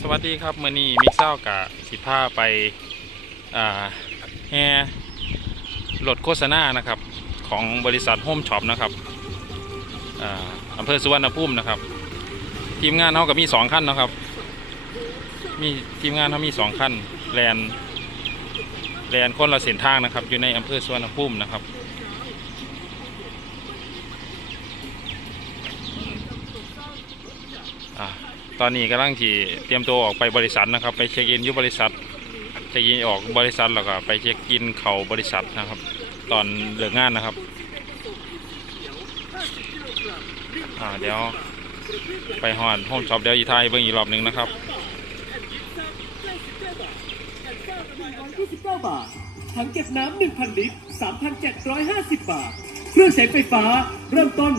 สวัสดีครับมื่อนี้มิกเซากะสิพาไปอ่าแห่รถโฆษณานะครับ ของบริษัทโฮมช็อปนะครับอ่าอำเภอสุวรรณภูมินะครับ ทีมงานเขาก็มีสองขั้นนะครับ มีทีมงานเขามีสองขั้นแลนแลนคนละเส้นทางนะครับ อยู่ในอำเภอสุวรรณภูมินะครับ อ่า ตอนนี้กำลังที่เตรียมตัวออกไปบริษัทนะครับ ไปเช็คอินอยู่บริษัทเช็คอินออกบริษัทแล้วก็ไปเช็คอินเขาบริษัทนะครับ ตอนเลิกงานนะครับอ่าเดี๋ยวไปหอนโฮมช็อปเดี๋ยวอีไทยเบิ่งอีกรอบหนึ่งนะครับ29บาทถังเก็บน้ำ1,000 ลิตร 3,750 บาท เครื่องใช้ไฟฟ้า เริ่มต้น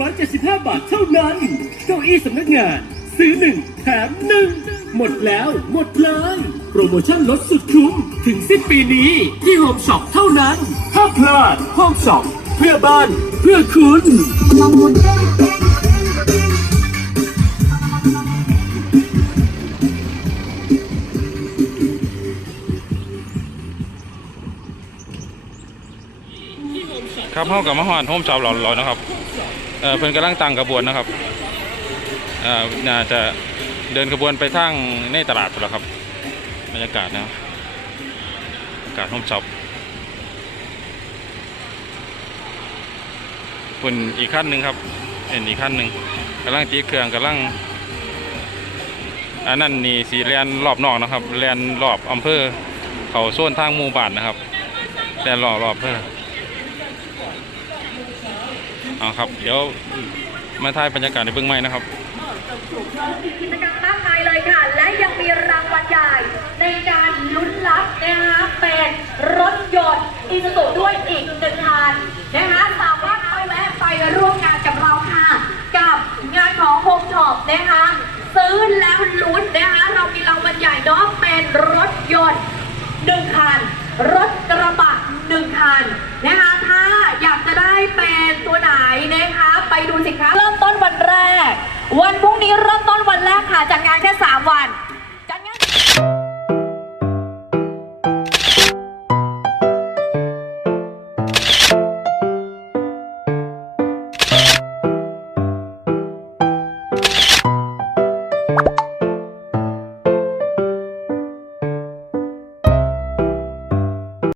175 บาทเท่านั้น เก้าอี้สำนักงาน ซื้อ1แถม1หมดแล้วหมดเลย โปรโมชั่นลดสุดคุ้ม ถึงสิ้นปีนี้ที่โฮมช็อปเท่านั้นถ้าพลาดโฮมช็อปเพื่อบ้านเพื่อคุณครับเข้ากับมหอนโฮมช็อปเราเรานะครับเออเพิ่นกำลังตั้งกระบวนนะครับ น่าจะเดินกระบวนไปทางในตลาดพุ่นแล้วครับบรรยากาศนะครับอากาศโฮมช็อปคุณอีกขั้นหนึ่งครับเห็นอีกขั้นหนึ่งกำลังตีเครื่องกำลังอันนั้นนี่สีแลนรอบนอกนะครับแลนรอบอำเภอเขาโซนทางหมู่บ้านนะครับแลนรอบรอบอำเภอเอาครับ เดี๋ยวมาถ่ายบรรยากาศในเบื้องไม้นะครับ กิจกรรมมากมายเลยค่ะ และยังมีรางวัลใหญ่ในการลุ้นรับนะคะเป็นรถยนต์อีซูซูด้วยอีกหนึ่งคันนะคะสามารถไปแวะไปร่วมงานกับเราค่ะ กับงานของโฮมช็อปนะคะซื้อแล้วลุ้นนะคะเรามีรางวัลใหญ่เนาะเป็นรถยนต์หนึ่งคัน รถกระบะหนึ่งคันนะคะถ้าอยากจะได้เป็นตัวไหนนะคะไปดูสิคะเริ่มต้ นี้เริ่มต้นวันแรกค่ะจัดงานแค่ 3 วัน